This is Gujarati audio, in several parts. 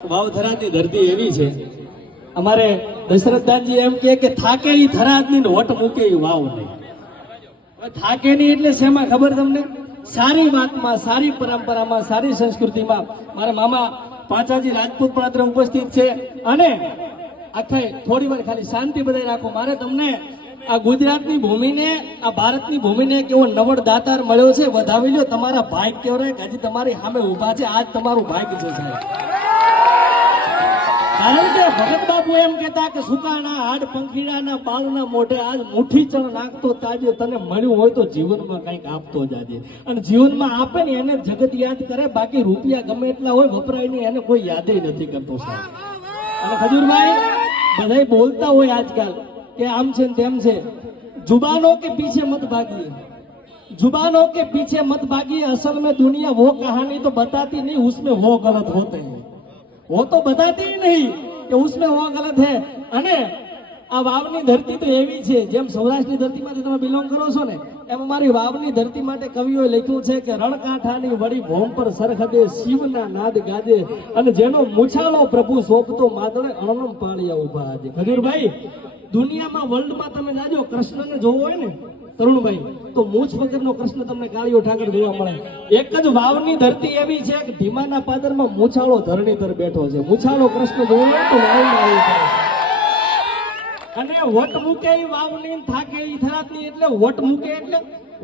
વાવથરાની ધરતી એવી છે, અમારે દશરથદાનજી એમ કે થાકે ઈ થરાદની વટ મૂકે ઈ વાવ નહીં. થાકે નહીં એટલે શેમાં ખબર તમને? સારી વાતમાં, સારી પરંપરામાં, સારી સંસ્કૃતિમાં. મારા મામા પાંચાજી રાજપૂત પણ અત્રે ઉપસ્થિત છે. અને આખે થોડી વાર ખાલી શાંતિ બધાય રાખો. મારે તમને આ ગુજરાતની ભૂમિને, આ ભારતની ભૂમિને કેવો નવડ દાતાર મળ્યો છે વધાવી લ્યો. તમારા ભાગ કેવો રહે, હજી તમારી સામે ઉભા છે, આજ તમારું ભાગ્ય છે સાહેબ. કારણ કે ભગત બાપુ એમ કહેતા કે સુકાના હાડ પંખીડાના બાળના મોઢે આજ મુઠ્ઠી ચણ નાખતો તાજે, તને મળ્યું હોય તો જીવનમાં કંઈક આપતો જાજે. અને જીવનમાં આપે ને એને જગત યાદ કરે, બાકી રૂપિયા ગમે એટલા હોય વપરાય નહીં, એને કોઈ યાદ નથી કરતો સાહેબ. અને ખજૂરભાઈ બધા બોલતા હોય આજકાલ કે આમ છે ને તેમ છે. जुबानों के पीछे मत भागिए, जुबानों के पीछे मत भागिए. असल में दुनिया वो कहानी तो बताती नहीं उसमें वो गलत होते हैं. वो तो बताती ही नहीं कि उसमें वो गलत है. અને આ વાવની ધરતી તો એવી છે, જેમ સૌરાષ્ટ્રની ધરતીમાંથી તમે બિલોંગ કરો છો ને, એમ અમારી વાવની ધરતી માટે કવિઓએ લખ્યું છે કે રણકાંઠાની વળી ભોમ પર સરહદે શિવના નાદ ગાજે, અને જેનો મુછાળો પ્રભુ સોંપતો માદળે અણનમ પાળિયા ઉભા આજે. ખજૂરભાઈ, દુનિયામાં વર્લ્ડમાં તમે જાજો, કૃષ્ણને જોવો હોય ને તરુણભાઈ, તો મૂછ વગરનો કૃષ્ણ તમને કાળિયો ઠાકર જોવા મળે. એક જ વાવની ધરતી એવી છે કે ભીમાના પાદરમાં મૂછાળો ધરણી પર બેઠો છે. મૂછાળો કૃષ્ણ જોવો હોય તો વાવમાં આવી જાય. અને વટ મૂકે એ વાવની, થાકે એ થરાદની. એટલે વટ મૂકે એટલે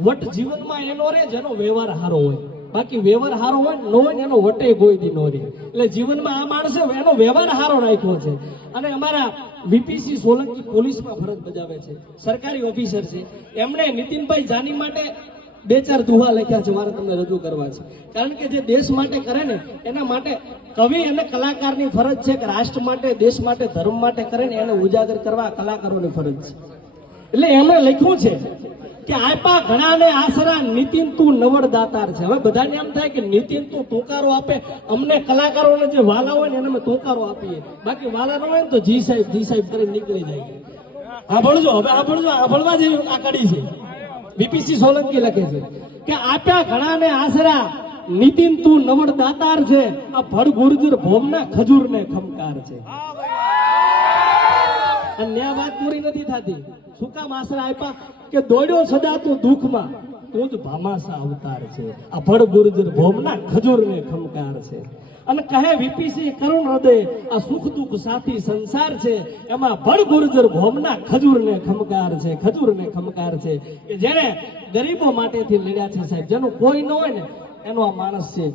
વટ જીવનમાં એનો રે જેનો વ્યવહાર હારો હોય. બાકી વ્યવહાર હારો હોય ન હોય ને એનો વટે કોઈ દી નો રે. એટલે જીવનમાં આ માણસે એનો વ્યવહાર હારો રાખ્યો છે. અને અમારા વીપીસી સોલંકી પોલીસમાં ફરજ બજાવે છે, સરકારી ઓફિસર છે. એમણે નીતિનભાઈ જાની માટે 2-4 દુહા લખ્યા છે, મારે તમને રજૂ કરવા છે. કારણ કે જે દેશ માટે કરે ને એના માટે કવિ અને કલાકારની ફરજ છે કે રાષ્ટ્ર માટે, દેશ માટે, ધર્મ માટે કરે ને એને ઉજાગર કરવા કલાકારોની ફરજ છે. એટલે એમણે લખ્યું છે કે આપા ઘણાને આશરા, નીતિન તું નવડ દાતાર છે. હવે બધાને એમ થાય કે નીતિન તું ટૂંકારો આપે, અમને કલાકારોને જે વાલા હોય ને એને અમે ટૂંકારો આપીએ, બાકી વાલા ન હોય ને તો જી સાહેબ કરીને નીકળી જાય. સાંભળજો, હવે સાંભળજો, સાંભળવા જેવી આ કડી છે. વીપીસી સોલંકી લખે છે કે આપ્યા ઘણાને આશરા, નીતિન તું નવડ દાતાર છે, આ ભડ ગુર્જર ભોમના ખજૂરને ખમકાર છે. અને આ વાત પૂરી નથી થતી. શું કામ આશરા આપ્યા? કે દોડ્યો સદા તું દુઃખમાં, તું જ ભામાસા અવતાર છે, આ ભડ ગુર્જર ભોમના ખજૂરને ખમકાર છે. અને કહે વીપીસી કરુણ હૃદય, આ સુખ દુઃખ સાથી સંસાર છે, એમાં ભડ ગુર્જર ભોમના ખજૂરને ખમકાર છે, ખજૂરને ખમકાર છે. કે જેને ગરીબો માટેથી લડ્યા છે સાહેબ, જેનું કોઈ ન હોય ને એનો આ માણસ છે.